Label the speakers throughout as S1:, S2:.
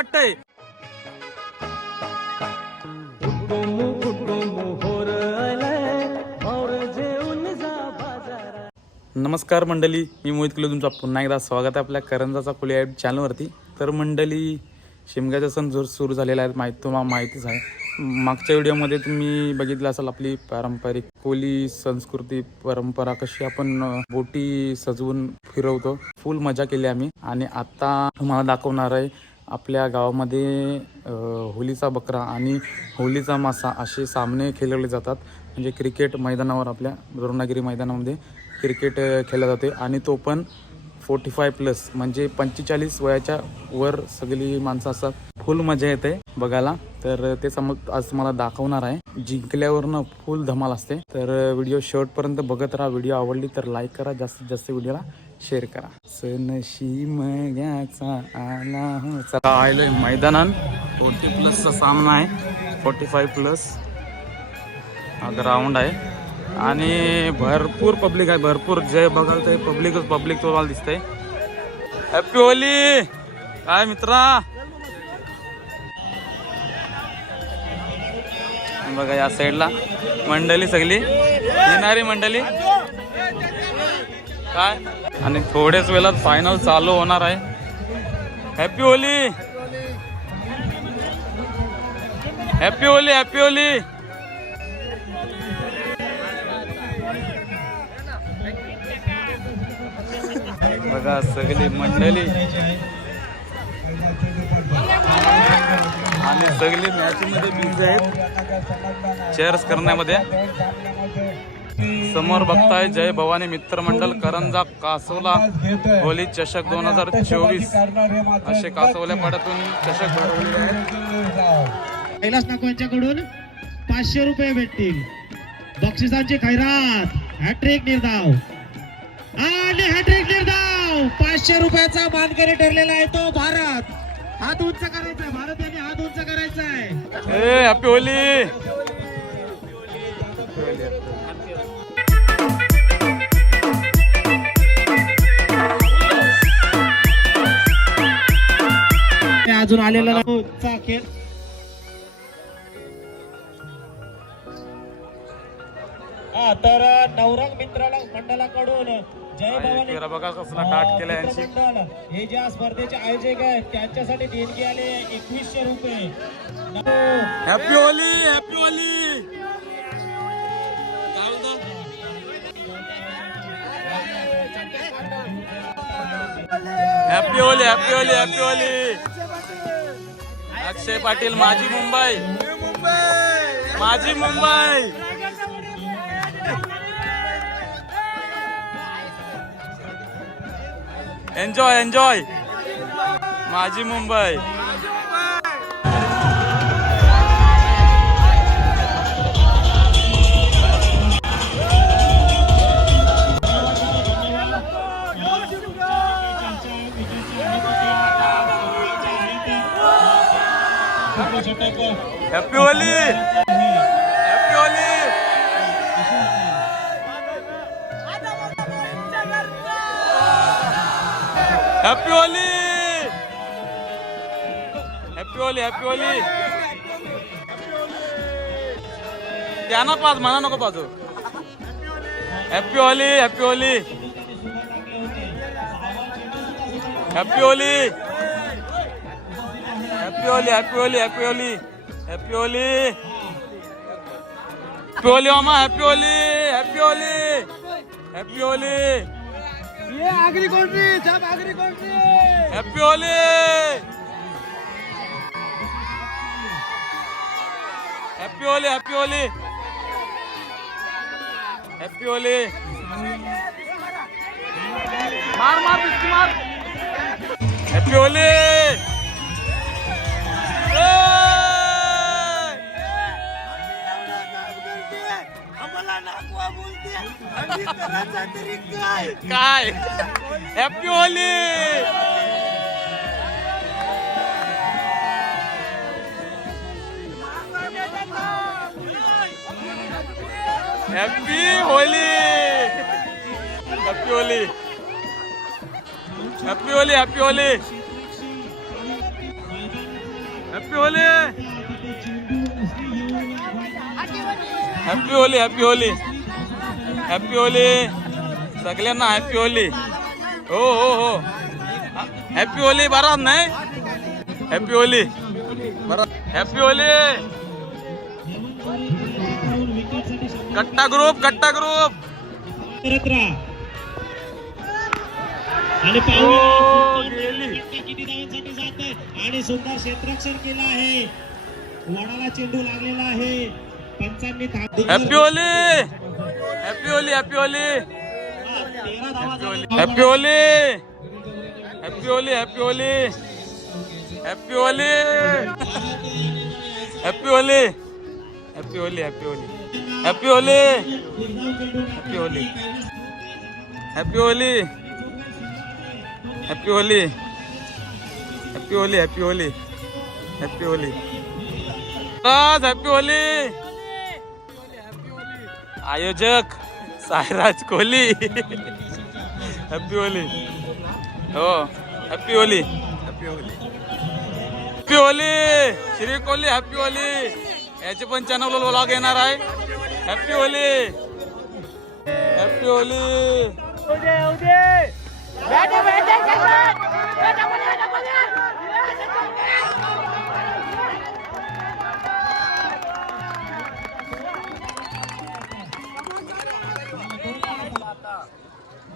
S1: वाटतंय. नमस्कार मंडळी मी मोहित किलो तुमचा पुन्हा एकदा स्वागत आहे आपल्या करंजाचा कुली ॲप चॅनलवरती. तर मंडळी शिमग्याचा सण जोर सुरू झालेला आहे माहिती तुम्हाला माहितीच आहे. मागच्या व्हिडिओमध्ये तुम्ही बघितलं असाल आपली पारंपरिक कोली संस्कृती परंपरा कशी आपण बोटी सजवून फिरवतो. फुल मजा केली आम्ही. आणि आता तुम्हाला दाखवणार आहे आपल्या गावामध्ये होलीचा बकरा आणि होलीचा मासा असे सामने खेळवले जातात. म्हणजे क्रिकेट मैदानावर आपल्या रुणागिरी मैदानामध्ये क्रिकेट खेळला जाते. आणि तो पण फोर्टी फाय प्लस म्हणजे पंचेचाळीस वयाच्या वर सगळी माणसं असतात. फुल मजा येते बघायला. तर ते सम आज तुम्हाला दाखवणार आहे. जिंकल्यावरनं फुल धमाल असते. तर व्हिडिओ शेवटपर्यंत बघत राहा. व्हिडिओ आवडली तर लाईक करा. जास्तीत जास्त व्हिडिओला शेअर करा. सनशी मग्याचा आला हो. चला आलोय मैदानात. फोर्टी प्लसचा सामना आहे. Forty five plus. हा ग्राउंड आहे. आणि भरपूर पब्लिक आहे. भरपूर जे बघाल ते पब्लिकच पब्लिक तुम्हाला दिसतंय. हॅपी होली काय मित्रा? बघा या साईडला मंडळी सगळी. येणारी मंडळी. काय? आणि थोड्याच वेळात फायनल चालू होणार आहे. Happy Holi happy Holi happy Holi बघा सगळी मंडळी. आणि सगळी मॅच मध्ये बिझी आहेत. चेअर्स करण्यामध्ये. समोर बघताय जय भवानी मित्र मंडळ करंजा कासवला होली चषक दोन हजार चोवीस. असे कासवल्या पाड्यातून चषक आहेत.
S2: कैलास नाको यांच्याकडून पाचशे रुपये भेटतील. बक्षिसांची खैरात. हॅट्रिक निर्धाव. आणि हॅट्रिक निर्धाव. पाचशे रुपयाचा मानकरी ठरलेला आहे तो भारत. हात उंच करायचा आहे. भारत यांनी हात उंच करायचा आहे.
S1: हॅपी होली.
S2: अजून आलेला नाही. हा तर नवरंग मित्राला मंडळाकडून जय भवानी.
S1: बघा कसला टाट केला यांची.
S2: हे ज्या स्पर्धेचे आयोजक आहेत त्यांच्यासाठी देणगी आले एकवीसशे रुपये.
S1: Happy Holi happy Holi happy Holi happy Holi happy Holi Akshay Patil माझी मुंबई. माझी मुंबई. एन्जॉय एन्जॉय माझी Mumbai. Happy Holi happy Holi happy Holi happy Holi happy Holi त्यांना पाच म्हणा नको पाजू happy Holi happy Holi happy Holi happy Holi happy Holi happy Holi Happy Holi. Happy Holi ama Happy Holi. Happy Holi. Happy Holi.
S2: ये Agri country सब Agri country
S1: happy Holi happy Holi happy Holi happy Holi मार मार मार happy Holi काय? Happy Holi happy Holi happy Holi happy Holi happy Holi happy Holi happy Holi happy Holi happy Holi सगळ्यांना happy Holi हो हो हो. Happy Holi बरा नाही. हॅपी होली बरा. Happy Holi Katta group Katta group
S2: आणि आणि सुंदर क्षेत्ररक्षण केलं आहे. वडाला चेंडू लागलेला आहे. पंचांनी
S1: happy Holi happy Holi happy Holi
S2: तेरा धावा झाल्या.
S1: Happy Holi happy Holi happy Holi happy Holi happy Holi happy Holi happy Holi happy Holi happy Holi happy Holi happy Holi happy Holi happy Holi happy Holi Raj happy Holi आयोजक Sairaj Kohli. Happy Holi. हो happy Holi. Happy Holi. Happy Holi Shri Kohli happy Holi. याचे पण channel vlog येणार आहे. Happy Holi. Happy Holy.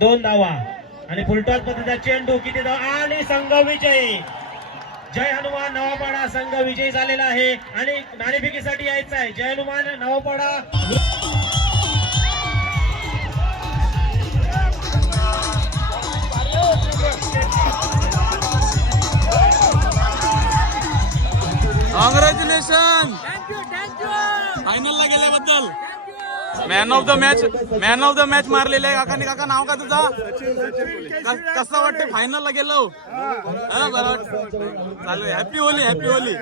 S2: दोन धावा. आणि full toss पद्धतीचा चेंडू किती धावा. आणि संघ विजयी. जय हनुमान नवापाडा संघ विजयी झालेला आहे. आणि नाणेफेकीसाठी यायचं आहे. जय हनुमान नवापाडा.
S1: कॉंग्रॅच्युलेशन फायनलला गेल्याबद्दल. Man of the match man of the match मारलेले आहे काकानी. काका नाव का तुझा? कसं वाटतं फायनलला गेलो? चालू happy Holi happy Holi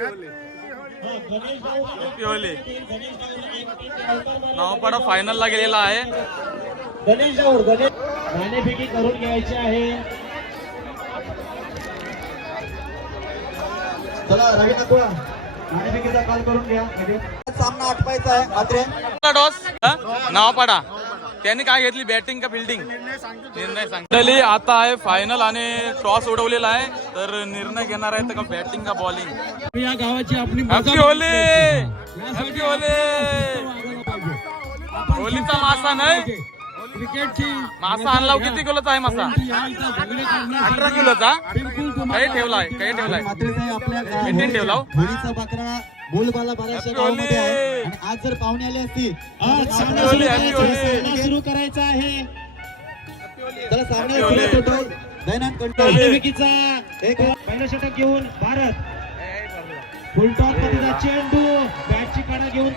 S1: happy Holi Navapada फायनलला गेलेला आहे.
S2: गणेश जाऊर करून घ्यायची आहे.
S3: चला रवी नाकुळा नाणेफेकीचा कॉल करून घ्या. सामना आटवायचा आहे. मात्र
S1: डॉस नावपाडा त्यांनी काय घेतली? बॅटिंग का बिल्डिंग निर्णय सांगितली आता आहे फायनल आणि टॉस उडवलेला आहे. तर निर्णय घेणार आहे का बॅटिंग का बॉलिंग
S4: या गावाची आपली
S1: हॅपी होली हॅपी होली होलीचा मासा नाही?
S4: क्रिकेटची
S1: मासा आणला किती किलोचा आहे मासा? अठरा किलोचा काही ठेवलाय काही ठेवलाय. ठेवला
S3: बोलबाला बऱ्याचशा गावामध्ये आहे. आणि आज जर पाहुणे आले असतील
S2: सुरू करायचा आहे.
S3: त्याला
S2: दैनात
S3: एक
S2: पहिलं षटक घेऊन भारत. फुलटॉप चेंडू बॅटची काढा घेऊन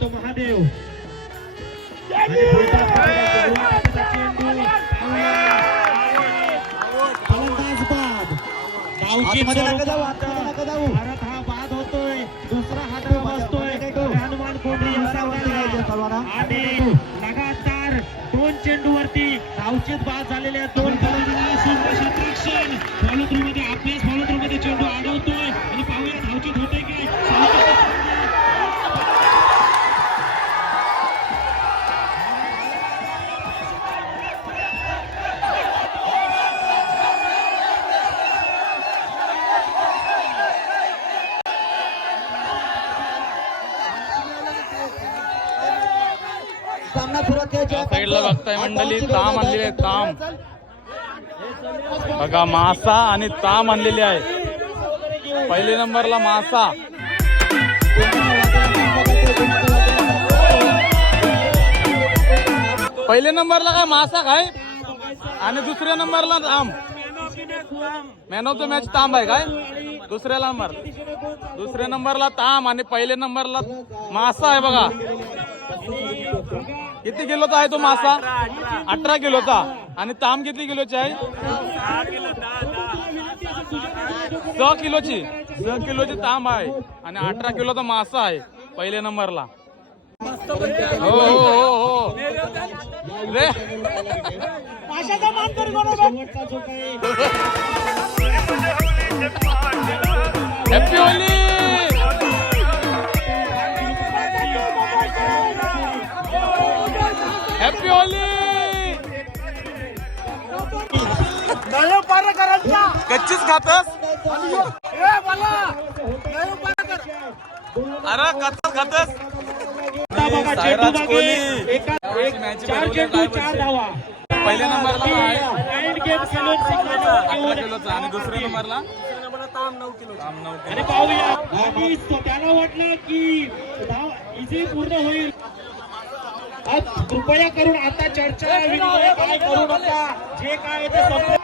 S2: तो महादेव. फलंदाज बाद. वरती बाद झालेल्या दोन
S1: साईडला बघताय मंडळी ताम आणलेली आहे ताम. बघा मासा आणि ताम आणलेली आहे. पहिल्या नंबरला मासा. पहिल्या नंबरला काय मासा काय? आणि दुसऱ्या नंबरला ताम. मॅन ऑफ द मॅच तांब आहे काय? दुसऱ्या नंबर. दुसऱ्या नंबरला ताम आणि पहिल्या नंबरला मासा आहे बघा. किती किलोचा आहे तो मासा? अठरा किलोचा. आणि ताम किती किलोची आहे? सहा किलोची. सहा किलोची तांब आहे. आणि अठरा किलोचा मासा आहे पहिल्या नंबरला. हो हो हो हो. रे. हॅपी होली कच्चीच खातस? अरे कच्चाच खातस.
S2: आता बघा चेंडू
S1: सायराज
S2: मागे.
S1: कोहली.
S2: एका एक
S1: मॅच
S2: चार
S1: बरोबर
S2: चेंडू
S1: काय
S2: चार
S1: बोलशील?
S2: धावा.
S1: पहिल्या नंबरला अकरा किलोचा. आणि दुसऱ्या नंबरला? ताम नऊ किलो
S2: आणि पाहूया. आणि त्याला वाटलं की धाव इझी पूर्ण होईल. कृपया करून आता चर्चा काय करू नका. जे काय ते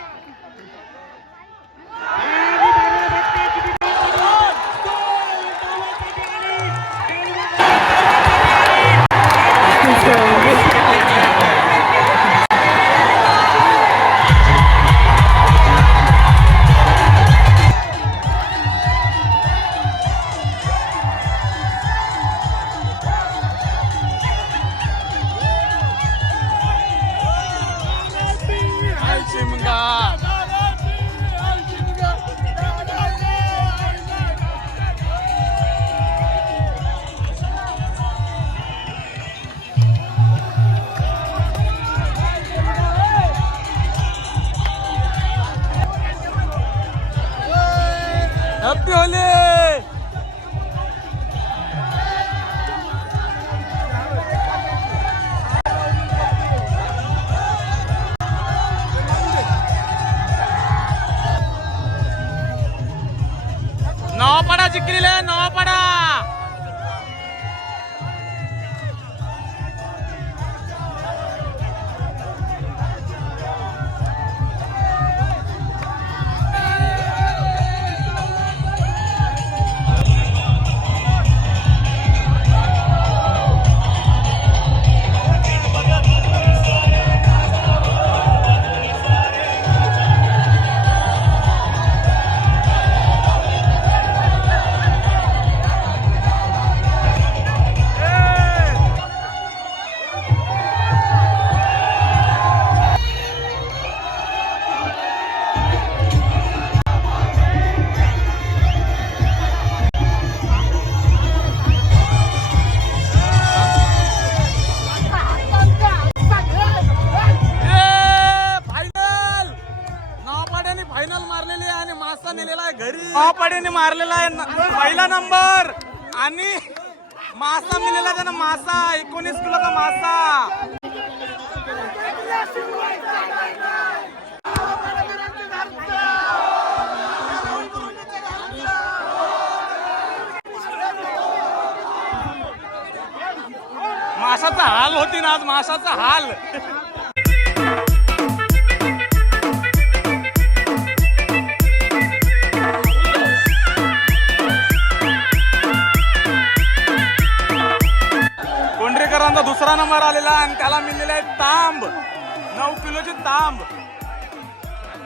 S1: मारलेला आहे पहिला नंबर. आणि मासा मिळाला त्यांना मासा. एकोणीस किलोचा मासा. माशाचा हाल होती ना आज माशाचा हाल. कोंढरेकरांचा दुसरा नंबर आलेला आणि त्याला मिळलेला आहे तांब. नऊ किलोची तांब.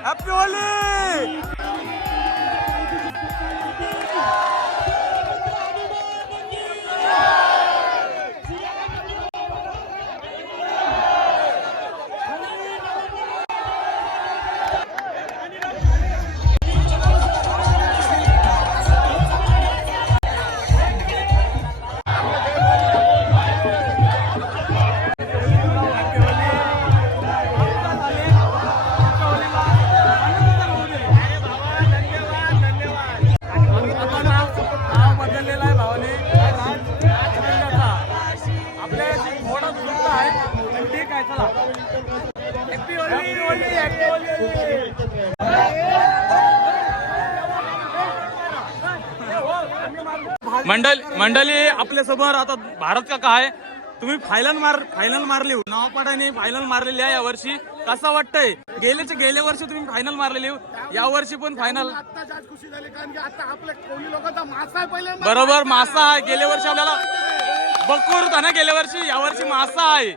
S1: Happy Holy! मंडल मंडळी आपल्यासमोर आता भारत का काय तुम्ही फायनल मार फायनल मारली. नावपाड्याने फायनल मारलेली आहे यावर्षी कसं वाटतंय? गेल्याच्या गेल्या वर्षी तुम्ही फायनल मारलेली. या वर्षी पण फायनल
S4: खुशी झाली कारण की आता आपल्या कोहली लोकांचा मासा
S1: बरोबर मासा आहे. गेल्या वर्षी आपल्याला बकोर होता ना गेल्या वर्षी? या वर्षी मासा आहे.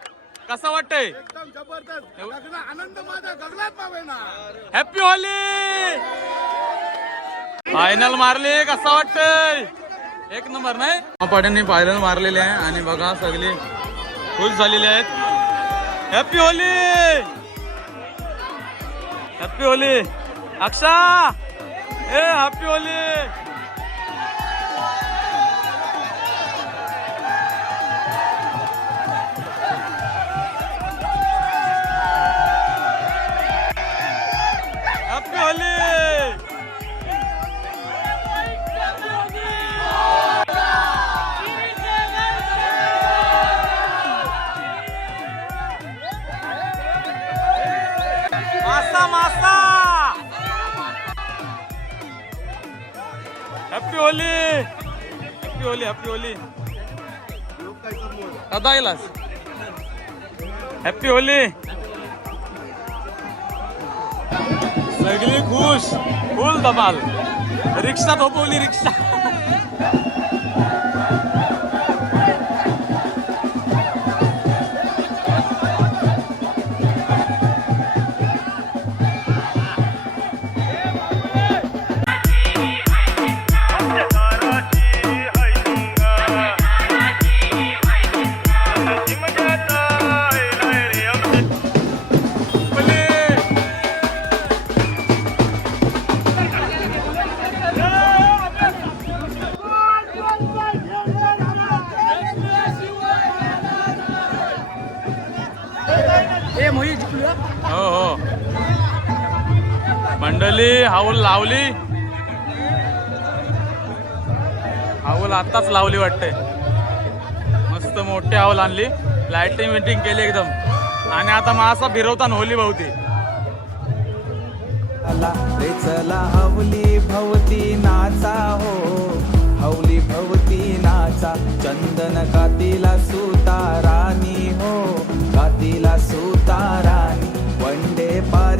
S1: कसं वाटतंय?
S4: जबरदस्त. आनंद माझा. गगनात
S1: हॅपी होली फायनल मारले. कसं वाटतंय? एक नंबर नाही? पाट्यांनी पायरन मारलेले आहे आणि बघा सगळे खुश झालेले आहेत. हॅपी होली हॅपी होली अक्षा! ए happy Holi happy Holi happy Holi happy Holi happy Holi दादा येलास हॅपी होली सगळी खुश. फुल धमाल. रिक्षा थोपवली रिक्षा. आत्ताच लावली वाटते मस्त मोठी आवल आणली. लाईटिंग विटिंग केली एकदम. आणि आता मासा फिरवताना होली भावती
S5: चला चला हवली भवती नाचा हो. हवली भवती नाचा. चंदन कातीला सुतारानी हो. कातीला सुतारा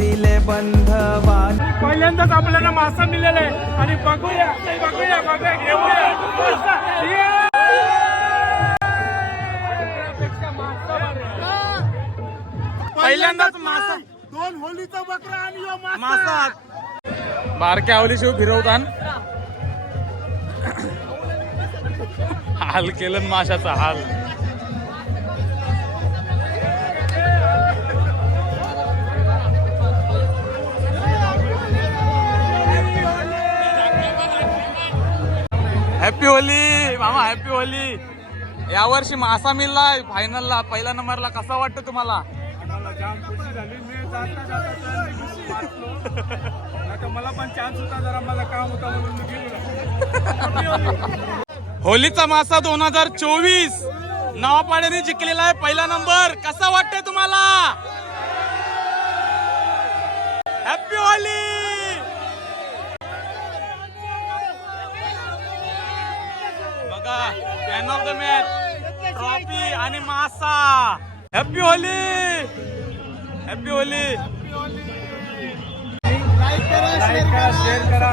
S5: पारिले बंधवानी.
S4: पहिल्यांदाच आपल्याला मासा मिळाला आहे. आणि बघूया बघूया बघूया घेऊया.
S1: पहिल्यांदाच मासा.
S4: दोन होलीचा बकरा आणि मासा.
S1: बारक्या आवली शिव फिरवतान. हाल केलं न माशाचा हाल. हॅपी होली मामा हॅपी होली यावर्षी मासा मिळलाय फायनलला पहिल्या नंबरला कसा वाटतं तुम्हाला?
S4: मला पण चान्स होता जरा मला काम होता
S1: होलीचा मासा दोन हजार चोवीस. नवापाड्याने जिंकलेला आहे पहिला नंबर कसा वाटतंय तुम्हाला? Man of the match trophy आणि मासा. Happy Holi happy Holi
S4: like करा शेअर करा.